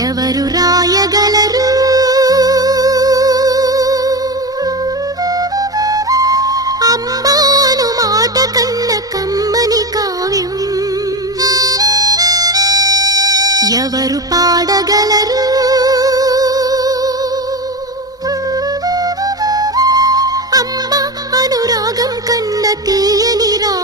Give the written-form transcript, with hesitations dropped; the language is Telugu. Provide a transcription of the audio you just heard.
ఎవరు రాయగలరు అమ్మాను మాట కన్న కమ్మని కావ్యం ఎవరు పాడగలరు అమ్మ అనురాగం కన్న తీయని రా